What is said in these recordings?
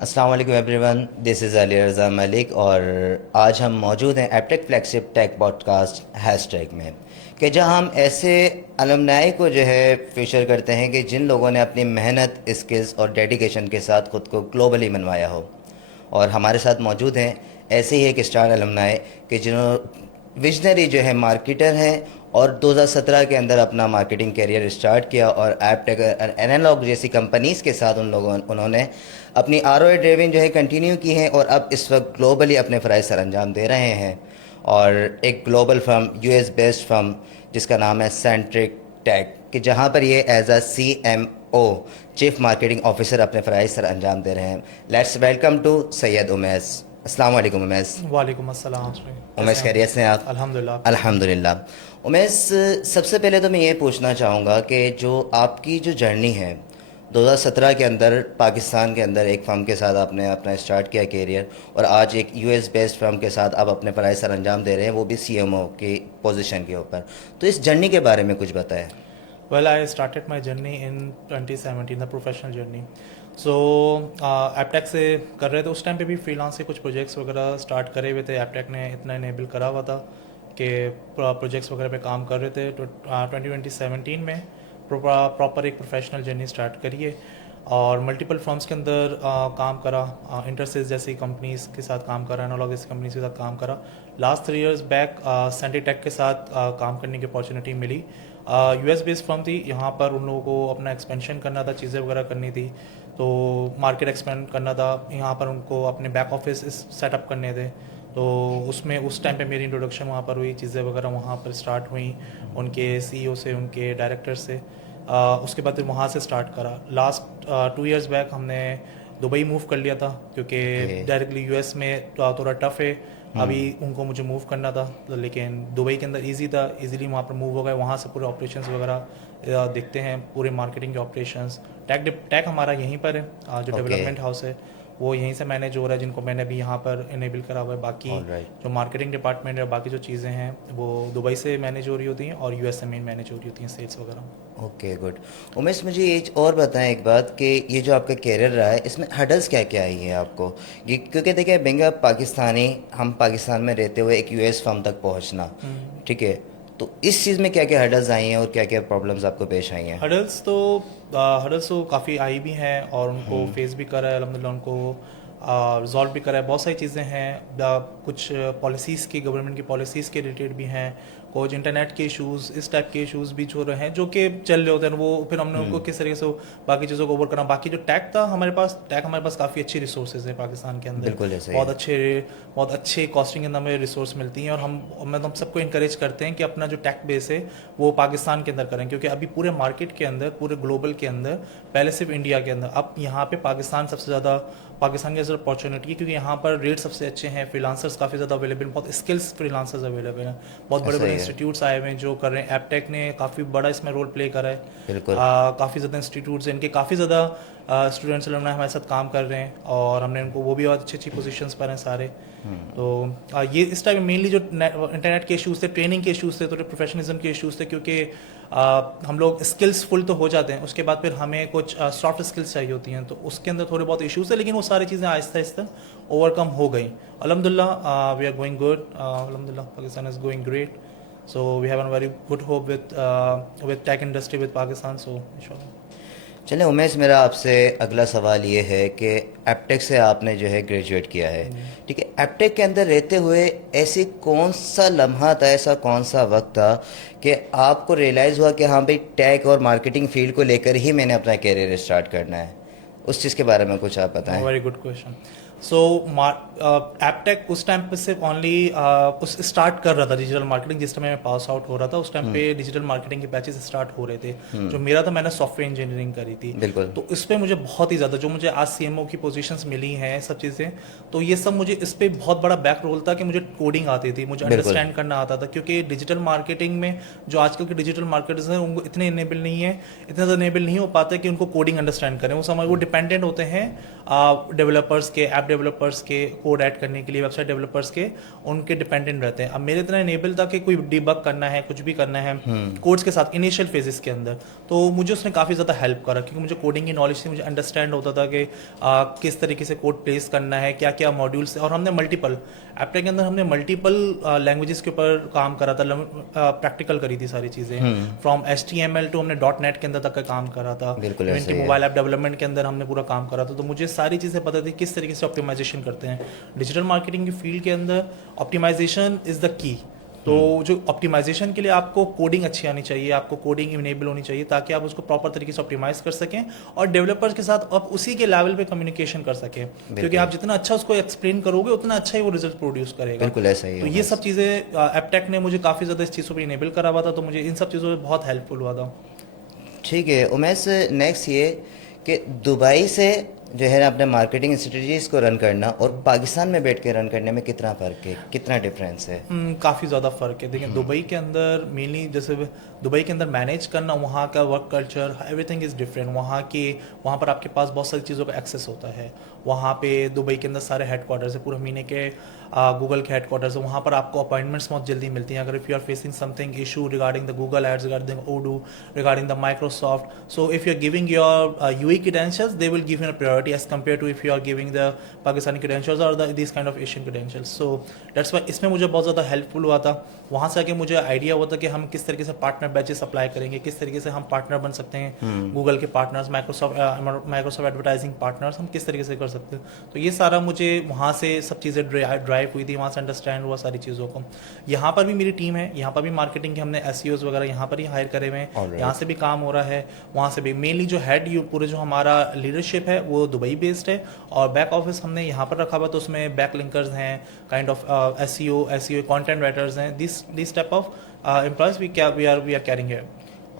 अस्सलाम वालेकुम everyone, this is Ali Raza Malik और आज हम मौजूद हैं Aptech flagship take podcast hashtag में कि जहां हम ऐसे अलमनाई को जो है फीचर करते हैं कि जिन लोगों ने अपनी मेहनत, स्किल्स और डेडिकेशन के साथ ख़ुद को ग्लोबली मनवाया हो। और हमारे साथ मौजूद हैं ऐसे ही एक स्टार अलमनाई कि जिन्होंने विजनरी जो है मार्केटर हैं और 2017 के अंदर अपना मार्केटिंग करियर स्टार्ट किया और एपटेक एनालॉग जैसी कंपनीज़ के साथ उन्होंने अपनी आरओआई ड्राइविंग जो है कंटिन्यू की है और अब इस वक्त ग्लोबली अपने फ़राइज़ सर अंजाम दे रहे हैं। और एक global firm, US based firm जिसका नाम है सेंट्रिक टेक, कि जहां पर ये as a CMO chief marketing officer अपने फ़राइज़ सर अंजाम दे रहे हैं। Let's welcome to Syed Umais. अस्सलाम वालेकुम उमैस। वालेकुम अस्सलाम। कैसे उमैस हैं खैरियत से हैं आप? अल्हम्दुलिल्लाह, आप कैसे हैं? अल्हम्दुलिल्लाह। उमैस, सबसे पहले तो मैं ये पूछना चाहूँगा कि जो आपकी जो जर्नी है 2017 के अंदर पाकिस्तान के अंदर एक फ़र्म के साथ आपने अपना स्टार्ट किया कैरियर और आज एक यूएस बेस्ड फ़र्म के साथ आप अपने फ़राइज़ सर अंजाम दे रहे हैं, वो भी CMO की पोजीशन के ऊपर। तो इस जर्नी के बारे में कुछ बताएं। Well, I started my journey in 2017, the professional journey. So Aptech से कर रहे थे उस टाइम पे भी फ्रीलांस से कुछ प्रोजेक्ट्स वगैरह स्टार्ट करे हुए थे। एपटेक ने इतना इनेबल करा हुआ था कि प्रोजेक्ट्स वगैरह पे काम कर रहे थे। तो 2017 में प्रॉपर एक प्रोफेशनल जर्नी स्टार्ट करिए और मल्टीपल फर्म्स के अंदर काम करा। इंटरसिस जैसी कंपनीज के साथ काम करा, एनालॉग जैसी कंपनीज के साथ काम करा। लास्ट 3 years बैक सेंटीटेक के साथ काम करने की अपॉर्चुनिटी मिली। US बेस्ड फर्म थी, यहाँ पर उन लोगों को अपना एक्सपेंशन करना था, चीज़ें वगैरह करनी थी, तो मार्केट एक्सपेंड करना था। यहाँ पर उनको अपने बैक ऑफिस सेटअप करने थे, तो उसमें उस टाइम पे मेरी इंट्रोडक्शन वहाँ पर हुई, चीज़ें वगैरह वहाँ पर स्टार्ट हुई उनके CEO से, उनके डायरेक्टर से। उसके बाद फिर वहाँ से स्टार्ट करा। लास्ट 2 years बैक हमने दुबई मूव कर लिया था क्योंकि ओके। डायरेक्टली US में थोड़ा टफ है अभी उनको, मुझे मूव करना था। लेकिन दुबई के अंदर इजी था, इजीली वहाँ पर मूव हो गए। वहाँ से पूरे ऑपरेशंस वगैरह देखते हैं, पूरे मार्केटिंग के ऑपरेशंस। टैग हमारा यहीं पर है, जो ओके। डेवलपमेंट हाउस है वो यहीं से मैनेज हो रहा है, जिनको मैंने अभी यहाँ पर इनेबल करा हुआ है। बाकी ऑलराइट। जो मार्केटिंग डिपार्टमेंट है, बाकी जो चीज़ें हैं वो दुबई से मैनेज हो रही होती हैं और US से मेन मैनेज हो रही होती हैं, सेल्स वगैरह। Okay, good. उमेश, मुझे ये और बताएं एक बात कि ये जो आपका कैरियर रहा है इसमें हडल्स क्या क्या आई हैं आपको? ये क्योंकि देखिए बेंगा पाकिस्तानी, हम पाकिस्तान में रहते हुए एक US फर्म तक पहुंचना, ठीक है, तो इस चीज़ में क्या क्या हडल्स आई हैं और क्या क्या प्रॉब्लम्स आपको पेश आई हैं? हर्डल्स तो काफ़ी आई भी हैं और उनको फेस भी करा है अल्हम्दुलिल्लाह, उनको रिजॉल्व भी करा है। बहुत सारी चीज़ें हैं, कुछ पॉलिसीज़ की, गवर्नमेंट की पॉलिसीज़ के रिलेटेड भी हैं, कुछ इंटरनेट के इश्यूज़, इस टाइप के इश्यूज़ भी जो रहे हैं, जो कि चल रहे होते हैं। वो फिर हमने उनको किस तरीके से बाकी चीज़ों को ओवर करना। बाकी जो टैग हमारे पास काफ़ी अच्छी रिसोर्सेज है पाकिस्तान के अंदर। बिल्कुल ऐसा ही बहुत है। अच्छे बहुत अच्छे कॉस्टिंग के अंदर हमें रिसोर्स मिलती हैं और मैं तो हम सबको इंकरेज करते हैं कि अपना जो टैग बेस है वो पाकिस्तान के अंदर करें, क्योंकि अभी पूरे मार्केट के अंदर, पूरे ग्लोबल के अंदर, पहले सिर्फ इंडिया के अंदर, अब यहाँ पे पाकिस्तान की ज़्यादा अपॉर्चुनिटी है, क्योंकि यहाँ पर रेट सबसे अच्छे हैं, फ्रीलांसर्स काफ़ी ज़्यादा अवेलेबल, बहुत स्किल्स फ्रीलांसर्स अवेलेबल हैं, बहुत बड़े ऐसा बड़े ही है। इंस्टीट्यूट्स आए हुए हैं जो कर रहे हैं। एपटेक ने काफ़ी बड़ा इसमें रोल प्ले करा है। बिल्कुल। काफ़ी ज़्यादा इंस्टीट्यूट्स हैं, इनके काफ़ी ज़्यादा स्टूडेंट्स हमारे साथ काम कर रहे हैं और हमने उनको, वो भी बहुत अच्छी अच्छी पोजीशंस पर हैं सारे। तो ये इस टाइम मेनली जो इंटरनेट के इश्यूज़ थे, ट्रेनिंग के इश्यूज़ थे, थोड़े प्रोफेशनलिज्म के इश्यूज़ थे, क्योंकि हम लोग स्किल्स फुल तो हो जाते हैं, उसके बाद फिर हमें कुछ सॉफ्ट स्किल्स चाहिए होती हैं, तो उसके अंदर थोड़े बहुत इश्यूज़ थे, लेकिन वो सारी चीज़ें आहिस्ता आहिस्ता ओवरकम हो गई अल्हम्दुलिल्लाह। वी आर गोइंग गुड अल्हम्दुलिल्लाह, Pakistan is going great. So we have a very good hope with tech industry with Pakistan. So inshallah. चलें उमेश, मेरा आपसे अगला सवाल ये है कि एपटेक से आपने जो है ग्रेजुएट किया है, ठीक है, एपटेक के अंदर रहते हुए ऐसी कौन सा लम्हा था, ऐसा कौन सा वक्त था कि आपको रियलाइज़ हुआ कि हाँ भाई, टेक और मार्केटिंग फील्ड को लेकर ही मैंने अपना कैरियर स्टार्ट करना है? उस चीज़ के बारे में कुछ आप बताएं। Very good question. So Aptech उस टाइम पे सिर्फ ओनली उस स्टार्ट कर रहा था डिजिटल मार्केटिंग। जिस टाइम मैं पास आउट हो रहा था उस टाइम पे डिजिटल मार्केटिंग के बैचेस स्टार्ट हो रहे थे। जो मेरा था, मैंने सॉफ्टवेयर इंजीनियरिंग करी थी, बिल्कुल। तो इस पर मुझे बहुत ही ज़्यादा, जो मुझे आज CMO की पोजीशंस मिली हैं, सब चीज़ें, तो ये सब मुझे इस पर बहुत बड़ा बैक रोल था कि मुझे कोडिंग आती थी, मुझे बिल्कुल। अंडरस्टैंड करना आता था, क्योंकि डिजिटल मार्केटिंग में जो आजकल के डिजिटल मार्केटर्स हैं उनको इतने इनेबल नहीं है, इतने ज़्यादा इनेबल नहीं हो पाते कि उनको कोडिंग अंडरस्टैंड करें। वो डिपेंडेंट होते हैं डेवलपर्स के, ऐप डेवलपर्स के कोड ऐड करने के लिए, वेबसाइट डेवलपर्स के उनके डिपेंडेंट रहते हैं। अब मेरे इतना इनेबल था कि कोई डिबग करना है, कुछ भी करना है कोड्स के साथ इनिशियल फेजेस के अंदर, तो मुझे उसने काफ़ी ज़्यादा हेल्प करा, क्योंकि मुझे कोडिंग की नॉलेज थी, मुझे अंडरस्टैंड होता था कि किस तरीके से कोड प्लेस करना है, क्या क्या मॉड्यूल्स, और हमने मल्टीपल एप्टेक के अंदर हमने मल्टीपल लैंग्वेजेस के ऊपर काम करा था, प्रैक्टिकल करी थी सारी चीज़ें, फ्रॉम HTML टू हमने .NET के अंदर तक का काम करा था, बिल्कुल ऐसे ही है। मोबाइल ऐप डेवलपमेंट के अंदर हमने पूरा काम करा था, तो मुझे सारी चीज़ें पता थी किस तरीके से ऑप्टिमाइजेशन करते हैं। डिजिटल मार्केटिंग की फील्ड के अंदर ऑप्टिमाइजेशन इज़ द की। तो जो ऑप्टिमाइजेशन के लिए आपको कोडिंग अच्छी आनी चाहिए, आपको कोडिंग इनेबल होनी चाहिए, ताकि आप उसको प्रॉपर तरीके से ऑप्टिमाइज कर सकें और डेवलपर्स के साथ आप उसी के लेवल पे कम्युनिकेशन कर सकें, क्योंकि आप जितना अच्छा उसको एक्सप्लेन करोगे उतना अच्छा ही वो रिजल्ट प्रोड्यूस करेगा। बिल्कुल ऐसा ही तो है। ये सब चीज़ें एपटेक ने मुझे काफ़ी ज़्यादा इस चीज़ों पर इनेबल करा हुआ था, तो मुझे इन सब चीज़ों में बहुत हेल्पफुल हुआ था। ठीक है उमेश, नेक्स्ट ये कि दुबई से जो है ना अपने मार्केटिंग स्ट्रेटजीज को रन करना और पाकिस्तान में बैठ के रन करने में कितना फ़र्क है, कितना डिफरेंस है? काफ़ी ज़्यादा फ़र्क है। देखिए दुबई के अंदर मेनली जैसे दुबई के अंदर मैनेज करना, वहाँ का work culture everything is different. वहाँ पर आपके पास बहुत सारी चीज़ों का एक्सेस होता है। वहाँ पे दुबई के अंदर सारे हेडक्वार्टर्स है, पूरे महीने के गूगल के हेडक्वार्टर्स है। वहाँ पर आपको अपॉइंटमेंट्स बहुत जल्दी मिलती हैं। अगर if you are facing something issue regarding the Google ads, regarding Odoo, regarding the Microsoft, so if you are giving your UAE credentials, they will give you a priority as compare to if you are giving the Pakistani credentials और this kind of Asian credentials. So that's why इसमें मुझे बहुत ज़्यादा helpful हुआ था। वहाँ से आके मुझे आइडिया हुआ था कि हम किस तरीके से पार्टनर बैचेस अप्लाई करेंगे, किस तरीके से हम पार्टनर बन सकते हैं, गूगल के पार्टनर्स, माइक्रोसॉफ्ट एडवर्टाइजिंग पार्टनर्स हम किस तरीके से कर सकते हैं। तो ये सारा मुझे वहाँ से सब चीज़ें ड्राइव हुई थी, वहाँ से अंडरस्टैंड हुआ सारी चीज़ों को। यहाँ पर भी मेरी टीम है, यहाँ पर भी मार्केटिंग के हमने SEOs वगैरह यहाँ पर ही हायर करे हुए हैं, यहाँ से भी काम हो रहा है, वहाँ से भी। मेनली जो हेड पूरे जो हमारा लीडरशिप है वो दुबई बेस्ड है, और बैक ऑफिस हमने यहाँ पर रखा हुआ, तो उसमें बैक लिंकर्स हैं, kind of SEO content writers हैं, this type of employees we are carrying here.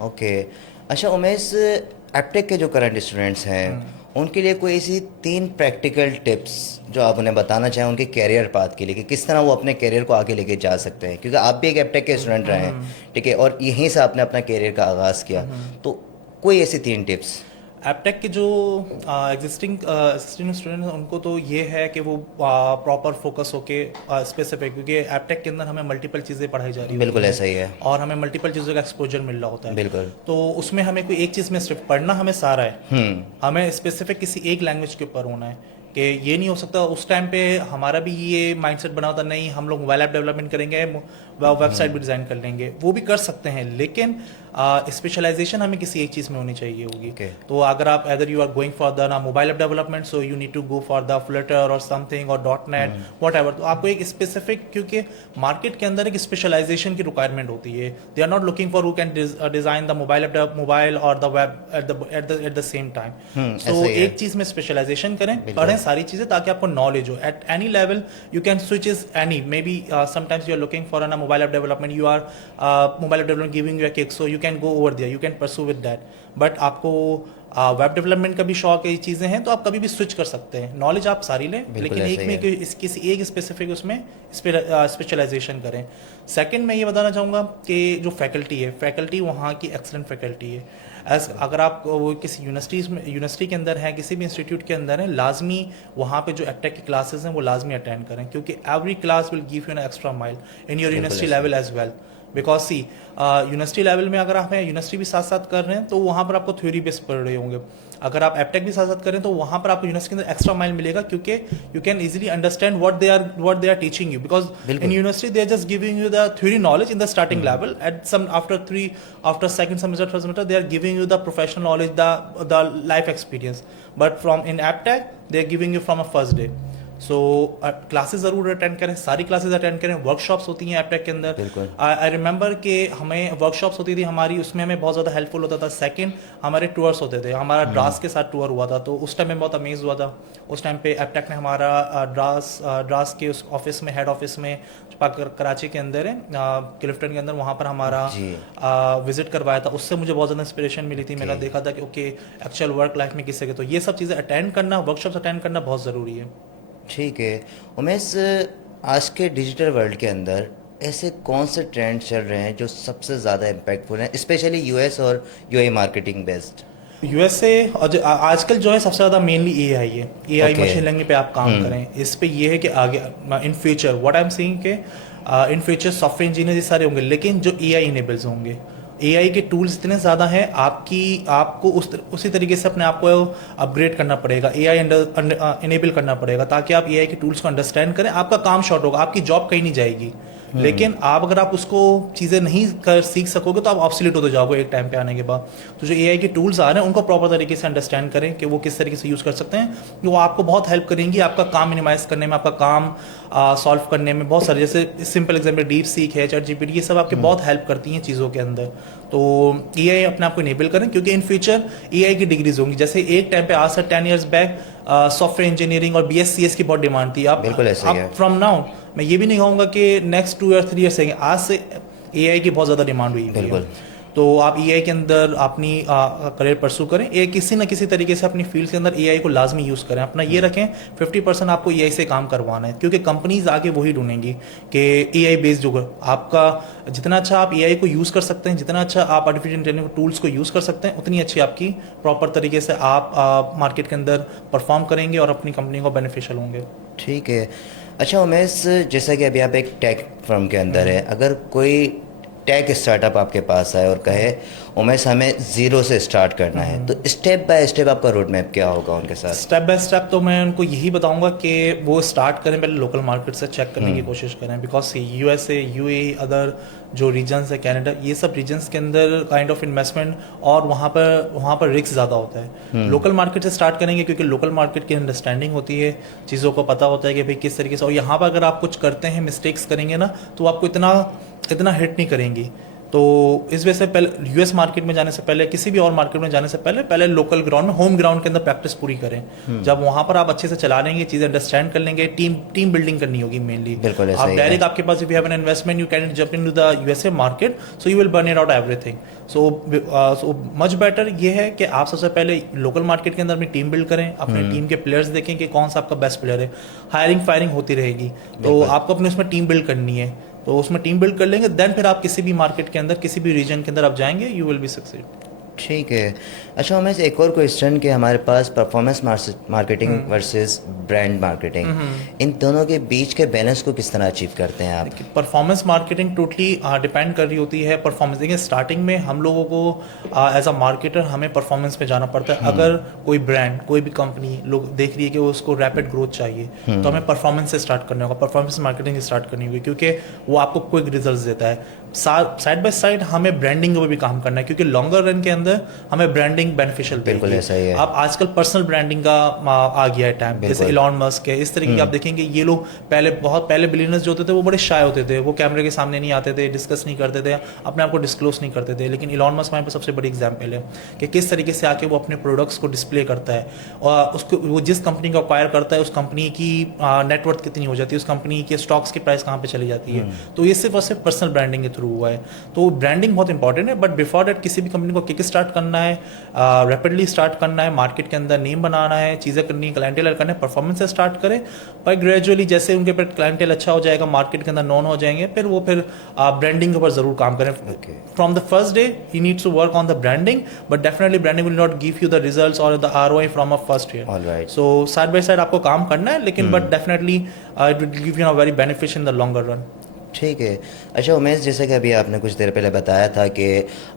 Okay. अच्छा उमेश, एप्टेक के जो करंट स्टूडेंट्स हैं उनके लिए कोई ऐसी 3 प्रैक्टिकल टिप्स जो आप उन्हें बताना चाहें उनके कैरियर पाथ के लिए, कि किस तरह वो अपने कैरियर को आगे लेके जा सकते हैं, क्योंकि आप भी एक एप्टेक के स्टूडेंट रहे हैं, ठीक है, और यहीं से आपने अपना कैरियर का आगाज़ किया, तो कोई ऐसी 3 टिप्स? एपटेक के जो एग्जिस्टिंग स्टूडेंट हैं उनको तो ये है कि वो प्रॉपर फोकस होके स्पेसिफिक, क्योंकि एपटेक के अंदर हमें मल्टीपल चीज़ें पढ़ाई जा रही है, बिल्कुल ऐसा ही है, और हमें मल्टीपल चीज़ों का एक्सपोजर मिल रहा होता है। बिल्कुल। तो उसमें हमें कोई एक चीज़ में सिर्फ पढ़ना हमें सारा है, हमें स्पेसिफिक किसी एक लैंग्वेज के ऊपर होना है, कि ये नहीं हो सकता उस टाइम पे हमारा भी ये माइंडसेट बना होता नहीं हम लोग मोबाइल ऐप डेवलपमेंट करेंगे, वेबसाइट भी डिज़ाइन कर लेंगे, वो भी कर सकते हैं, लेकिन स्पेशलाइजेशन हमें किसी एक चीज़ में होनी चाहिए होगी। तो अगर आप other you are going for the mobile app development, so you need to go for the Flutter और समथिंग और .NET व्हाटएवर, तो आपको एक स्पेसिफिक, क्योंकि मार्केट के अंदर एक स्पेशलाइजेशन की रिक्वायरमेंट होती है। They are not looking for who can design the mobile और the web at the same time. So एक चीज़ में स्पेशलाइजेशन करें, पढ़ें सारी चीज़ें, ताकि आपको नॉलेज हो at any level you can switch is any, may be sometimes you are looking for an mobile app development, you are mobile app development giving you a kick, so you can go over there, you can pursue with that. But आपको web development का भी शौक है, ये चीज़ें हैं, तो आप कभी भी स्विच कर सकते हैं, नॉलेज आप सारी लें, लेकिन एक में किसी एक स्पेसिफिक उसमें स्पेशलाइजेशन करें। सेकंड मैं ये बताना चाहूँगा कि जो फैकल्टी वहाँ की एक्सलेंट फैकल्टी है। अगर आप वो किसी यूनिवर्सिटी के अंदर है, किसी भी इंस्टीट्यूट के अंदर है, लाजमी वहाँ पे जो एपटेक की क्लासेस हैं वो लाजमी अटेंड करें, क्योंकि every class will give you an extra mile in your university level as well. Because see university level में अगर आप यूनिवर्सिटी भी साथ साथ कर रहे हैं तो वहाँ पर आपको थ्योरी बेस्ड पढ़ रहे होंगे, अगर आप एपटेक भी साथ साथ करें तो वहाँ पर आपको यूनिवर्सिटी के अंदर एक्स्ट्रा माइल मिलेगा, क्योंकि you can easily understand what they are teaching you, because in university they are just giving you the theory knowledge in the starting level, at some after second semester third semester they are giving you the professional knowledge, the life experience, but from in Aptech they are giving you from a first day. So classes ज़रूर attend करें, सारी classes attend करें, workshops होती हैं Aptech के अंदर। I remember कि हमें वर्कशॉप्स होती थी हमारी, उसमें हमें बहुत ज़्यादा हेल्पफुल होता था। सेकंड हमारे टूर्स होते थे, हमारा ड्रास के साथ टूर हुआ था, तो उस टाइम में बहुत अमेज हुआ था। उस टाइम पे एपटेक ने हमारा ड्रास के उस ऑफिस में, हेड ऑफिस में कराची के अंदर है, क्लिफ्टन के अंदर, वहाँ पर हमारा विजिट करवाया था। उससे मुझे बहुत ज़्यादा इंस्पिरेशन मिली थी, मैंने देखा था कि ओके एक्चुअल वर्क लाइफ में किससे, तो ये सब चीज़ें अटेंड करना, वर्कशॉप्स अटेंड करना बहुत ज़रूरी है। ठीक है उमेश, आज के डिजिटल वर्ल्ड के अंदर ऐसे कौन से ट्रेंड चल रहे हैं जो सबसे ज़्यादा इम्पैक्टफुल हैं, स्पेशली US और UAE मार्केटिंग बेस्ड? यूएसए और आजकल जो है सबसे ज़्यादा मेनली एआई है। AI Okay. मशीन लर्निंग पे आप काम करें, इस पे ये है कि आगे in future what I am saying के इन फ्यूचर सॉफ्टवेयर इंजीनियर ये सारे होंगे, लेकिन जो एआई इनेबल्स होंगे, एआई के टूल्स इतने ज़्यादा हैं, आपको उसी तरीके से अपने आप को अपग्रेड करना पड़ेगा, एआई इनेबल करना पड़ेगा, ताकि आप एआई के टूल्स को अंडरस्टैंड करें। आपका काम शॉर्ट होगा, आपकी जॉब कहीं नहीं जाएगी, लेकिन आप अगर आप उसको चीज़ें नहीं कर सीख सकोगे तो आप ऑब्सोलीट होते जाओगे एक टाइम पे आने के बाद। तो जो एआई के टूल्स आ रहे हैं उनको प्रॉपर तरीके से अंडरस्टैंड करें कि वो किस तरीके से यूज़ कर सकते हैं, वो आपको बहुत हेल्प करेंगी आपका काम मिनिमाइज करने में, आपका काम सॉल्व करने में। बहुत सारे जैसे सिंपल एग्जाम्पल डीप सीक है, चैट जीपीटी, ये सब आपके बहुत हेल्प करती हैं चीज़ों के अंदर। तो एआई अपने आप को इनेबल करें, क्योंकि इन फ्यूचर एआई की डिग्रीज होंगी। जैसे एक टाइम पे आज से 10 ईयर्स बैक सॉफ्टवेयर इंजीनियरिंग और बीएससीएस की बहुत डिमांड थी। बिल्कुल ऐसा ही है। फ्रॉम नाउ मैं ये भी नहीं कहूँगा कि नेक्स्ट 2 या 3 ईयर्स आएंगे, आज से एआई की बहुत ज़्यादा डिमांड हुई है। बिल्कुल। तो आप एआई के अंदर अपनी करियर परसू करें, किसी न किसी तरीके से अपनी फील्ड के अंदर एआई को लाजमी यूज़ करें। अपना ये रखें 50% आपको एआई से काम करवाना है, क्योंकि कंपनीज आगे वही ढूंढेंगी कि एआई बेस्ड जो आपका जितना अच्छा आप एआई को यूज़ कर सकते हैं, जितना अच्छा आप आर्टिफिशियल इंटेलिजेंस टूल्स को यूज़ कर सकते हैं, उतनी अच्छी आपकी प्रॉपर तरीके से आप मार्केट के अंदर परफॉर्म करेंगे और अपनी कंपनी को बेनिफिशियल होंगे। ठीक है। अच्छा उमेश, जैसा कि अभी आप एक टेक फर्म के अंदर है, अगर कोई टेक स्टार्टअप आपके पास आए और कहे उमेश हमें ज़ीरो से स्टार्ट करना है, तो स्टेप बाय स्टेप आपका रोड मैप क्या होगा उनके साथ? स्टेप बाय स्टेप तो मैं उनको यही बताऊंगा कि वो स्टार्ट करें, पहले लोकल मार्केट से चेक करने की कोशिश करें, बिकॉज यूएसए, यूएई, अदर जो रीजन्स है, कनाडा, ये सब रीजन्स के अंदर काइंड ऑफ इन्वेस्टमेंट और वहाँ पर रिस्क ज़्यादा होता है। लोकल मार्केट से स्टार्ट करेंगे, क्योंकि लोकल मार्केट की अंडरस्टैंडिंग होती है, चीज़ों को पता होता है कि भाई किस तरीके से, और यहाँ पर अगर आप कुछ करते हैं, मिस्टेक्स करेंगे ना, तो आपको इतना हिट नहीं करेंगी। तो इस वजह से पहले यूएस मार्केट में जाने से पहले, किसी भी और मार्केट में जाने से पहले लोकल ग्राउंड में, होम ग्राउंड के अंदर प्रैक्टिस पूरी करें। जब वहां पर आप अच्छे से चला लेंगे, चीजें अंडरस्टैंड कर लेंगे, टीम बिल्डिंग करनी होगी मेनली। बिल्कुल ऐसा आप ही डायरेक्ट है। आपके पास if you have an investment, you can jump into the USA market, so you will burn it out everything. So much better ये है कि आप सबसे पहले लोकल मार्केट के अंदर अपनी टीम बिल्ड करें, अपने टीम के प्लेयर्स देखें कि कौन सा आपका बेस्ट प्लेयर है। हायरिंग फायरिंग होती रहेगी, तो आपको अपने उसमें टीम बिल्ड करनी है, तो उसमें टीम बिल्ड कर लेंगे, देन फिर आप किसी भी मार्केट के अंदर, किसी भी रीजन के अंदर आप जाएंगे, यू विल बी सक्सेसफुल। ठीक है। अच्छा उमेश, एक और क्वेश्चन कि हमारे पास performance marketing versus brand marketing, इन दोनों के बीच के बैलेंस को किस तरह अचीव करते हैं आप? परफॉर्मेंस मार्केटिंग टोटली डिपेंड कर रही होती है परफॉर्मेंस। देखिए स्टार्टिंग में हम लोगों को एज अ मार्केटर हमें परफॉर्मेंस पे जाना पड़ता है। अगर कोई ब्रांड, कोई भी कंपनी लोग देख रही है कि उसको रैपिड ग्रोथ चाहिए, तो हमें परफॉर्मेंस से स्टार्ट करना होगा, परफॉर्मेंस मार्केटिंग से स्टार्ट करनी होगी, क्योंकि वो आपको क्विक रिजल्ट देता है। साइड बाय साइड हमें ब्रांडिंग पर भी काम करना है, क्योंकि लॉन्गर रन के अंदर हमें ब्रांडिंग बेनिफिशियल। बिल्कुल ऐसा ही है। आप आजकल पर्सनल ब्रांडिंग का आ गया है टाइम, जैसे इलॉन मस्क है, इस तरीके की आप देखेंगे ये लोग बहुत पहले बिलियनर्स जो होते थे वो बड़े शाय होते थे, वो कैमरे के सामने नहीं आते थे, डिस्कस नहीं करते थे, अपने आप को डिस्क्लोज नहीं करते थे। लेकिन इलॉन मस्क हमारे पे सबसे बड़ी एग्जाम्पल है कि किस तरीके से आके वो अपने प्रोडक्ट्स को डिस्प्ले करता है, और उसको वो जिस कंपनी को अक्वायर करता है उस कंपनी की नेटवर्थ कितनी हो जाती है, उस कंपनी के स्टॉक्स की प्राइस कहाँ पे चली जाती है। तो ये सिर्फ और सिर्फ पर्सनल ब्रांडिंग के थ्रू हुआ है। तो ब्रांडिंग बहुत इंपॉर्टेंट है, बट बिफोर दैट किसी भी कंपनी को किक स्टार्ट करना है, रैपिडली स्टार्ट करना है, मार्केट के अंदर नेम बनाना है, चीज़ें करनी है, क्लाइंटेल करना है, परफॉर्मेंस से स्टार्ट करें, पर ग्रेजुअली जैसे उनके पर क्लाइंटेल अच्छा हो जाएगा, मार्केट के अंदर नॉन हो जाएंगे, फिर ब्रांडिंग के ऊपर जरूर काम करें। फ्रॉम द फर्स्ट डे ही needs to work on the branding, but definitely branding will not give you the results और the ROI from a first year. So side by side आपको काम करना है, लेकिन but definitely it will give you a very benefit in the longer run. ठीक है। अच्छा उमेश, जैसे कि अभी आपने कुछ देर पहले बताया था कि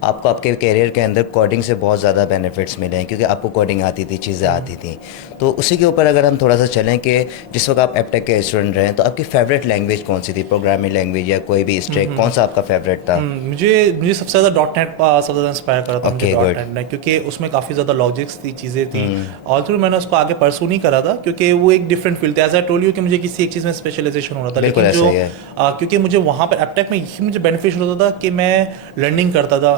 आपको आपके कैरियर के अंदर कोडिंग से बहुत ज़्यादा बेनिफिट्स मिले हैं, क्योंकि आपको कोडिंग आती थी, चीज़ें आती थी। तो उसी के ऊपर अगर हम थोड़ा सा चलें कि जिस वक्त आप एपटेक के स्टूडेंट रहे, तो आपकी फेवरेट लैंग्वेज कौन सी थी? प्रोग्रामिंग लैंग्वेज या कोई भी स्ट्रेक, कौन सा आपका फेवरेट था? मुझे सबसे ज़्यादा .NET सबसे ज़्यादा इंस्पायर करा था मुझे good. .NET ने, क्योंकि उसमें काफ़ी ज़्यादा लॉजिक्स थी, चीज़ें थी, और फिर मैंने उसको आगे परसू नहीं करा था, क्योंकि वो एक डिफरेंट फील्ड था। एज आई टोल्ड यू कि मुझे किसी एक चीज़ में स्पेशलाइजेशन हो रहा था, लेकिन जो क्योंकि मुझे वहाँ पर एपटेक में यही मुझे बेनिफिशियल होता था कि मैं लर्निंग करता था,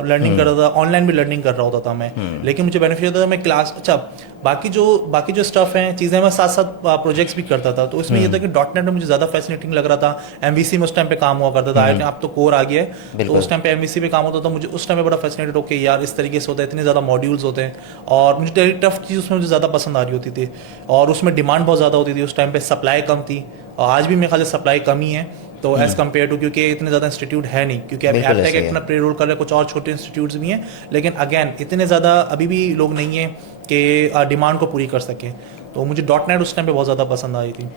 ऑनलाइन भी लर्निंग कर रहा होता था मैं, लेकिन मुझे बेनिफिट होता था मैं क्लास, अच्छा बाकी जो स्टफ है, चीज़ें मैं साथ साथ प्रोजेक्ट्स भी करता था। तो इसमें ये था कि .NET में मुझे ज़्यादा फैसिनेटिंग लग रहा था। MVC में उस टाइम पे काम हुआ करता था, अब तो कोर आ गया है, तो उस टाइम पे MVC पे काम होता था। मुझे उस टाइम पे बड़ा फैसिनेटेड होकर यार इस तरीके से होता है, इतने ज़्यादा मॉड्यूल्स होते हैं, और मुझे टफ चीज़ उसमें मुझे ज़्यादा पसंद आ रही होती थी, और उसमें डिमांड बहुत ज़्यादा होती थी। उस टाइम पे सप्लाई कम थी, और आज भी मेरे ख्याल से सप्लाई कम ही है। तो एज कम्पेयर टू, क्योंकि इतने ज़्यादा इंस्टीट्यूट है नहीं, क्योंकि अभी बिल्कुल एपटेक ऐसा ही अपना है। प्ले रोल कर रहा है, कुछ और छोटे इंस्टीट्यूट्स भी हैं, लेकिन अगेन इतने ज़्यादा अभी भी लोग नहीं हैं कि डिमांड को पूरी कर सकें। तो मुझे डॉट नेट उस टाइम पे बहुत ज़्यादा पसंद आई थी।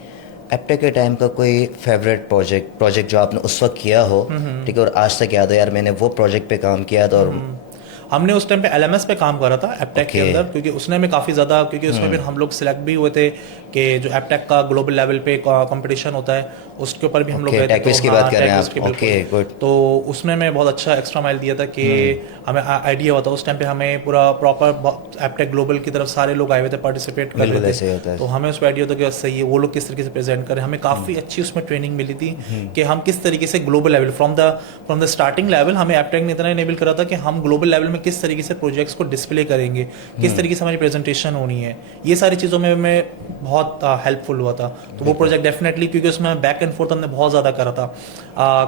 एप्टेक के टाइम का कोई फेवरेट प्रोजेक्ट जो आपने उस वक्त किया हो, ठीक है, और आज तक याद हो यार मैंने वो प्रोजेक्ट पे काम किया था, और हमने उस टाइम पे एलएमएस पे काम करा था एपटेक के ओके। अंदर, क्योंकि उसने में काफ़ी ज़्यादा, क्योंकि उसमें फिर हम लोग सिलेक्ट भी हुए थे कि जो एपटेक का ग्लोबल लेवल पे कंपटीशन होता है उसके ऊपर भी हम लोग ओके, गए थे। टेक्विज़ की हाँ, बात कर रहे हैं टेक्विज़ आप, की, ओके बिल्कुल। गुड। तो उसमें मैं बहुत अच्छा एक्स्ट्रा माइल दिया था कि हमें आइडिया होता उस टाइम पे, हमें पूरा प्रॉपर एपटेक ग्लोबल की तरफ सारे लोग आए हुए थे, पार्टिसिपेट कर बिल्कुल रहे ऐसे ही होता थे। है। तो हमें उस पर आइडिया होता कि सही है वो लोग किस तरीके से प्रेजेंट करें। हमें काफ़ी अच्छी उसमें ट्रेनिंग मिली थी कि हम किस तरीके से global level from the starting level, हमें एपटेक ने इतना इनेबल करा था कि हम ग्लोबल लेवल में किस तरीके से प्रोजेक्ट्स को डिस्प्ले करेंगे, किस तरीके से हमारी प्रेजेंटेशन होनी है, ये सारी चीज़ों में मैं बहुत हेल्पफुल हुआ था। तो वो प्रोजेक्ट डेफिनेटली, क्योंकि उसमें बैक एंड फोर्थ हमने बहुत ज़्यादा करा था,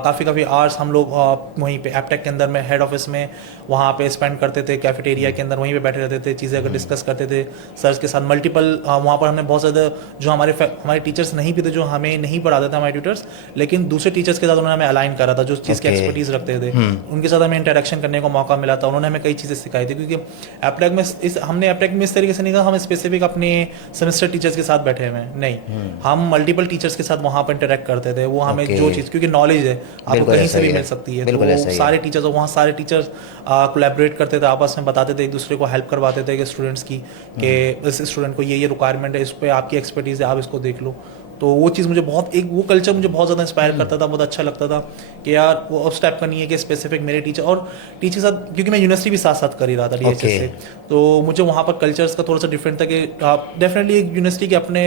काफ़ी आवर्स हम लोग वहीं पे एपटेक के अंदर में हेड ऑफिस में वहाँ पे स्पेंड करते थे, कैफेटेरिया के अंदर वहीं पे बैठे रहते थे, चीज़ें अगर डिस्कस करते थे सर्स के साथ मल्टीपल। वहाँ पर हमने बहुत ज़्यादा, जो हमारे टीचर्स नहीं भी थे, जो हमें नहीं पढ़ाते थे हमारे ट्यूटर्स, लेकिन दूसरे टीचर्स के साथ उन्होंने हमें अलाइन करा था, जो चीज़ की Okay. एक्सपर्टीज़ रखते थे, उनके साथ हमें इंटरेक्शन करने का मौका मिला था। उन्होंने हमें कई चीज़ें सिखाई थी, क्योंकि एपटेक में हमने एपटेक में इस तरीके से नहीं कहा हम स्पेसिफिक अपने सेमेस्टर टीचर्स के साथ बैठे हुए हैं, नहीं, हम मल्टीपल टीचर्स के साथ वहाँ पर इंटरेक्ट करते थे। वो हमें Okay. जो चीज़, क्योंकि नॉलेज है आपको बिल्कुल कहीं ऐसा से ही भी है। मिल सकती है, बिल्कुल ऐसा तो ही सारे है। टीचर्स, वहाँ सारे टीचर्स कोलैबोरेट करते थे, आपस में बताते थे, एक दूसरे को हेल्प करवाते थे कि स्टूडेंट्स की, कि इस स्टूडेंट को ये रिक्वायरमेंट है, इस पर आपकी एक्सपर्टीज़ है, आप इसको देख लो। तो वो चीज़ मुझे बहुत, एक वो कल्चर मुझे बहुत ज़्यादा इंस्पायर करता था, बहुत अच्छा लगता था कि यार वो उस टाइप का नहीं है कि स्पेसिफिक मेरे टीचर और टीचर के साथ, क्योंकि मैं यूनिवर्सिटी भी साथ साथ कर ही रहा था डीएचएस Okay. से, तो मुझे वहाँ पर कल्चर्स का थोड़ा सा डिफरेंट था कि डेफिनेटली एक यूनिवर्सिटी के अपने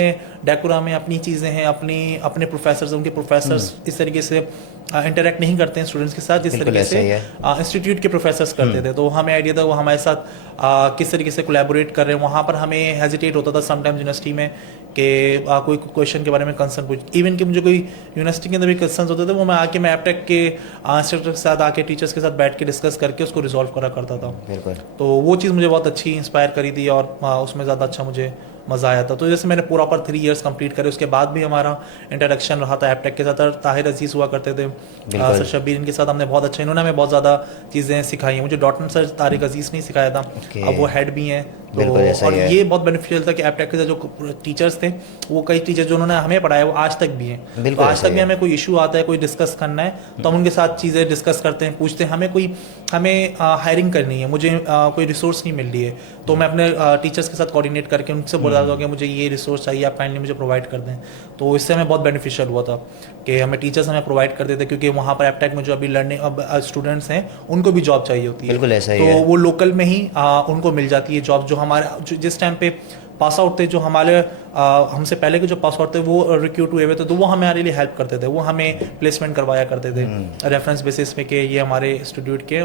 डेकोरा में अपनी चीज़ें हैं, अपने प्रोफेसर्स, उनके प्रोफेसर्स इस तरीके से इंटरेक्ट नहीं करते हैं स्टूडेंट्स के साथ जिस बिल्कुल तरीके ऐसा से ही है। इंस्टीट्यूट के प्रोफेसर्स करते थे। तो हमें आइडिया था वो हमारे साथ किस तरीके से कोलैबोरेट कर रहे हैं। वहाँ पर हमें हेजिटेट होता था समटाइम्स यूनिवर्सिटी में कि कोई क्वेश्चन के बारे में कंसर्न पूछ, इवन कि मुझे कोई यूनिवर्सिटी के अंदर भी कंसर्न होते थे, वो मैं एपटेक के इंस्ट्रक्टर के साथ आके, टीचर्स के साथ बैठ के डिस्कस करके उसको रिजॉल्व करा करता था। बिल्कुल। तो वो चीज़ मुझे बहुत अच्छी इंस्पायर करी थी, और उसमें ज़्यादा अच्छा मुझे मज़ा आया था। तो जैसे मैंने प्रॉपर 3 इयर्स कंप्लीट करे, उसके बाद भी हमारा इंटरेक्शन रहा था एपटेक के साथ, और ताहिर अजीज़ हुआ करते थे, सर शब्बीर, इनके साथ हमने बहुत अच्छा, इन्होंने हमें बहुत ज़्यादा चीज़ें सिखाई हैं। मुझे डॉट नेट सर तारिक अजीज़ ने सिखाया था, Okay. अब वो हेड भी हैं। तो बिल्कुल ऐसा और ही है। ये बहुत बेनिफिशियल था कि एपटेक के जो टीचर्स थे, वो कई टीचर जो उन्होंने हमें पढ़ाया वो आज तक भी हैं। तो बिल्कुल आज ऐसा तक ही भी है। हमें कोई इशू आता है, कोई डिस्कस करना है, तो हम उनके साथ चीज़ें डिस्कस करते हैं, पूछते हैं, हमें हायरिंग करनी है, मुझे कोई रिसोर्स नहीं मिल रही है, तो मैं अपने टीचर्स के साथ कोऑर्डिनेट करके उनसे बोल रहा था कि मुझे ये रिसोर्स चाहिए, आप काइंडली मुझे प्रोवाइड कर दें। तो इससे हमें बहुत बेनिफिशियल हुआ था कि हमें टीचर्स हमें प्रोवाइड करते थे, क्योंकि वहाँ पर एपटेक में जो अभी लर्निंग स्टूडेंट्स हैं उनको भी जॉब चाहिए होती है। बिल्कुल ऐसा ही तो है। वो लोकल में ही उनको मिल जाती है जॉब, जो हमारे जिस टाइम पे पास आउट थे, जो हमारे हमसे पहले के जो पास आउट थे वो रिक्रूट हुए हुए थे, तो वो हमारे लिए हेल्प करते थे, वो हमें प्लेसमेंट करवाया करते थे रेफरेंस बेसिस पे कि ये हमारे इंस्टीट्यूट के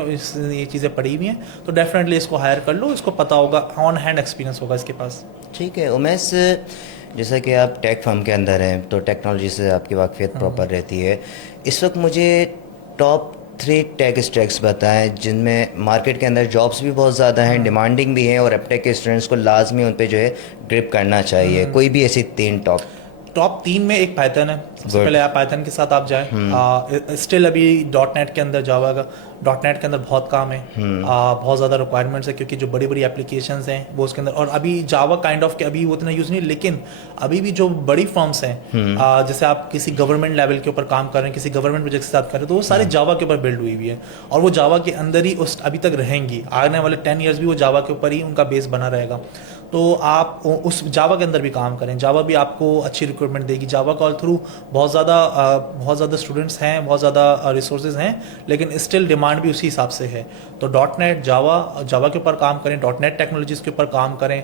ये चीज़ें पढ़ी हुई हैं, तो डेफिनेटली इसको हायर कर लो, इसको पता होगा, ऑन हैंड एक्सपीरियंस होगा इसके पास। ठीक है उमेश, जैसा कि आप टेक फर्म के अंदर हैं तो टेक्नोलॉजी से आपकी वाकफियत प्रॉपर रहती है। इस वक्त मुझे टॉप 3 टेक स्टैक्स बताएं जिनमें मार्केट के अंदर जॉब्स भी बहुत ज़्यादा हैं, डिमांडिंग भी हैं, और एपटेक के स्टूडेंट्स को लाजमी उन पे जो है ग्रिप करना चाहिए। कोई भी ऐसी 3 टॉप 3 में एक पाइथन है, सबसे पहले आप पाइथन के साथ आप जाएं। स्टिल अभी डॉट नेट के अंदर जावा का, डॉट नेट के अंदर बहुत काम है, बहुत ज़्यादा रिक्वायरमेंट्स है, क्योंकि जो बड़ी बड़ी एप्लीकेशंस हैं वो उसके अंदर, और अभी जावा काइंड ऑफ के अभी वो उतना यूज़ नहीं, लेकिन अभी भी जो बड़ी फर्म्स हैं, जैसे आप किसी गवर्नमेंट लेवल के ऊपर काम कर रहे हैं, किसी गवर्नमेंट प्रोजेक्ट के साथ कर रहे हैं, तो वो सारे जावा के ऊपर बिल्ड हुई हुई है, और वो जावा के अंदर ही उस अभी तक रहेंगी, आने वाले 10 ईयर्स भी वो जावा के ऊपर ही उनका बेस बना रहेगा। तो आप उस जावा के अंदर भी काम करें, जावा भी आपको अच्छी रिक्रूटमेंट देगी। जावा कॉल थ्रू बहुत ज़्यादा स्टूडेंट्स हैं, बहुत ज़्यादा रिसोर्सेज हैं, लेकिन स्टिल डिमांड भी उसी हिसाब से है। तो डॉट नेट, जावा के ऊपर काम करें, डॉट नेट टेक्नोलॉजीज़ के ऊपर काम करें,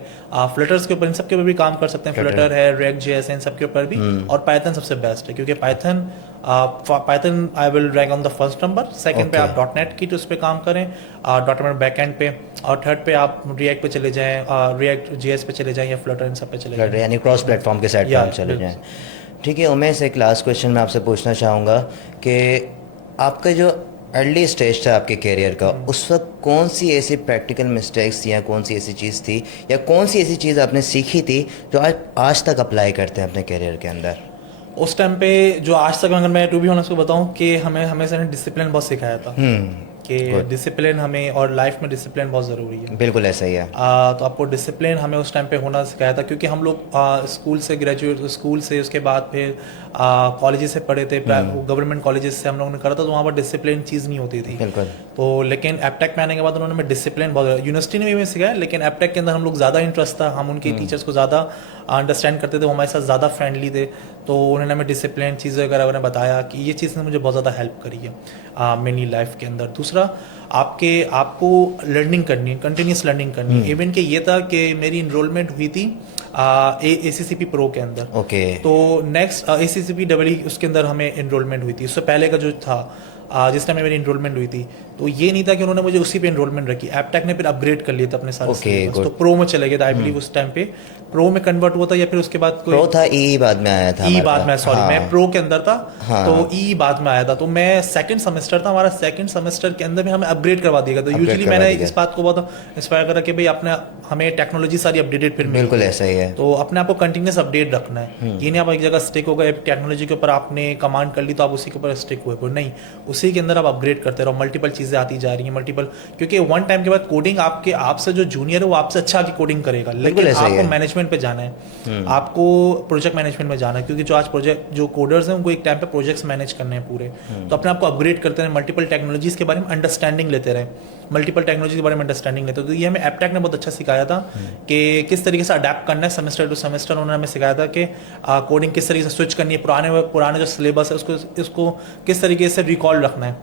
फ्लटर्स के ऊपर, इन सब के ऊपर भी काम कर सकते हैं, फ्लटर है, रिएक्ट जेएस है, इन सब के ऊपर भी। और पाइथन सबसे बेस्ट है, क्योंकि Python I will rank on the first number, second पे आप डॉट नेट की उस पर काम करें, डॉट नेट बैकएंड पे, और थर्ड पे आप रिएक्ट पे चले जाएं, रिएक्ट जेएस पे चले जाएं, या फ्लटर, इन सब पे चले जाएं, यानी क्रॉस प्लेटफॉर्म के साइड पे हम चले जाएं। ठीक है उमेश, एक लास्ट क्वेश्चन मैं आपसे पूछना चाहूँगा कि आपका जो अर्ली स्टेज था आपके करियर का, उस वक्त कौन सी ऐसी प्रैक्टिकल मिस्टेक्स या कौन सी ऐसी चीज़ थी या कौन सी ऐसी चीज़ आपने सीखी थी जो आज तक अप्लाई करते हैं अपने करियर के अंदर? उस टाइम पे जो आज तक अगर मैं टू बी ऑनेस्ट को बताऊं कि हमें हमेशा ने डिसिप्लिन बहुत सिखाया था कि डिसिप्लिन हमें और लाइफ में डिसिप्लिन बहुत ज़रूरी है। बिल्कुल ऐसा ही है। तो आपको डिसिप्लिन हमें उस टाइम पे होना सिखाया था, क्योंकि हम लोग स्कूल से ग्रेजुएट स्कूल से उसके बाद फिर कॉलेजेस से पढ़े थे, गवर्नमेंट कॉलेजेस से हम लोगों ने करा था, तो वहाँ पर डिसिप्लिन चीज़ नहीं होती थी। बिल्कुल। तो लेकिन एपटेक में आने के बाद उन्होंने हमें डिसिप्लिन बहुत, यूनिवर्सिटी ने भी हमें सिखाया, लेकिन एपटेक के अंदर हम लोग ज़्यादा इंटरेस्ट था, हम उनके टीचर्स को ज़्यादा अंडरस्टैंड करते थे, वो हमारे साथ ज़्यादा फ्रेंडली थे, तो उन्होंने हमें डिसिप्लिन चीज़ें वगैरह उन्हें बताया कि ये चीज़ ने मुझे बहुत ज़्यादा हेल्प करी है मेरी लाइफ के अंदर। दूसरा, आपको लर्निंग करनी है, कंटिन्यूस लर्निंग करनी है। इवन कि ये था कि मेरी इनरोलमेंट हुई थी ACCP प्रो के अंदर। ओके। तो नेक्स्ट ACCP डबल उसके अंदर हमें इनरोलमेंट हुई थी। उससे पहले का जो था जिस टाइम मेरी इनरोलमेंट हुई थी, तो ये नहीं था कि उन्होंने मुझे उसी पे इनरोलमेंट रखी, एपटेक ने फिर अपग्रेड कर लिया था अपने सारे सिलेबस, तो प्रो में चले गए थे। आई बिलीव उस टाइम पे प्रो में कन्वर्ट हुआ था, या फिर उसके बाद कोई प्रो था, ई बाद में आया था। ई बाद में, सॉरी, मैं प्रो के अंदर था, हाँ। तो ई बाद में आया था। तो मैं सेकंड सेमेस्टर था, हमारा सेकंड सेमेस्टर के अंदर में हमें अपग्रेड करवा दिया गया। तो यूजुअली मैंने इस बात को बहुत इंस्पायर करा कि भाई अपने हमें टेक्नोलॉजी सारी अपडेटेड फिर बिल्कुल ऐसा ही है। तो अपने आप को कंटिन्यूस अपडेट रखना है। ये नहीं आप एक जगह स्टिक हो गए टेक्नोलॉजी के ऊपर, आपने कमांड कर ली तो आप उसी के ऊपर स्टिक हुए, नहीं, उसी के अंदर आप अपग्रेड करते रहो। मल्टीपल चीज़ें आती जा रही हैं, मल्टीपल, क्योंकि वन टाइम के बाद कोडिंग आपसे जो जूनियर है वो आपसे अच्छा की कोडिंग करेगा, लेकिन आपको मैनेजमेंट पे जाना है, आपको प्रोजेक्ट मैनेजमेंट में जाना है, क्योंकि जो आज प्रोजेक्ट जो कोडर्स हैं उनको एक टाइम पे प्रोजेक्ट्स मैनेज करने हैं पूरे। तो अपने आप को अपग्रेड करते रहे, मल्टीपल टेक्नोलॉजीज के बारे में अंडरस्टैंडिंग लेते रहे, मल्टीपल टेक्नोलॉजी के बारे में अंडरस्टैंडिंग लेते। तो ये हमें एपटेक ने बहुत अच्छा सिखाया था कि किस तरीके से अडेप्ट करना है सेमेस्टर टू सेमेस्टर। उन्होंने हमें सिखाया था कि कोडिंग किस तरीके से स्विच करनी है, पुराने जो सिलेबस है उसको किस तरीके से रिकॉल रखना है।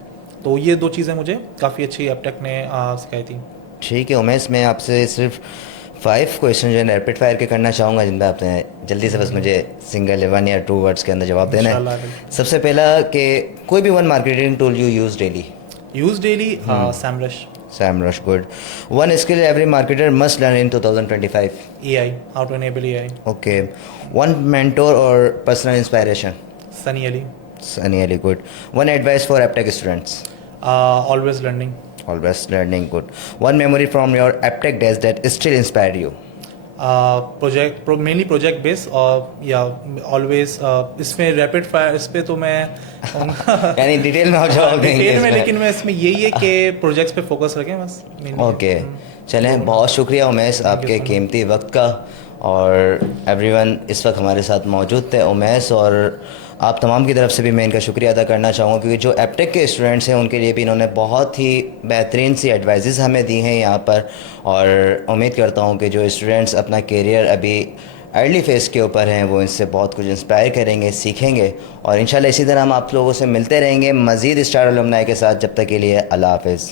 तो ये दो चीज़ें मुझे काफ़ी अच्छी एपटेक ने सिखाई थी। ठीक है उमेश, मैं आपसे सिर्फ 5 क्वेश्चन जो है रैपिड फायर के करना चाहूँगा, जिन पर आपने जल्दी से बस मुझे सिंगल 1 या 2 वर्ड्स के अंदर जवाब देना है। सबसे पहला कि कोई भी one marketing tool you use daily? SEMrush, good. One skill every marketer must learn in 2025? AI, how to enable AI. Okay. One mentor or personal inspiration? Sunny Ali, good. One advice for AppTech students? Always learning. Good. One memory from your AppTech days that still inspired you? mainly project based, और या always इसमें rapid fire इस पे तो मैं यानी detail में जवाब देंगे डिटेल में, लेकिन मैं इसमें यही है कि प्रोजेक्ट्स पे फोकस रखें बस। ओके, चलें, बहुत शुक्रिया उमेश आपके कीमती वक्त का। और एवरीवन इस वक्त हमारे साथ मौजूद थे। उमेश और आप तमाम की तरफ से भी मैं इनका शुक्रिया अदा करना चाहूँगा, क्योंकि जो एपटेक के स्टूडेंट्स हैं उनके लिए भी इन्होंने बहुत ही बेहतरीन सी एडवाइजेस हमें दी हैं यहाँ पर। और उम्मीद करता हूँ कि जो स्टूडेंट्स अपना करियर अभी अर्ली फेज़ के ऊपर हैं वो इनसे बहुत कुछ इंस्पायर करेंगे, सीखेंगे, और इंशाल्लाह इसी तरह हम आप लोगों से मिलते रहेंगे मज़ीद स्टार अलुमनाई के साथ। जब तक के लिए अल्लाह हाफ़िज़।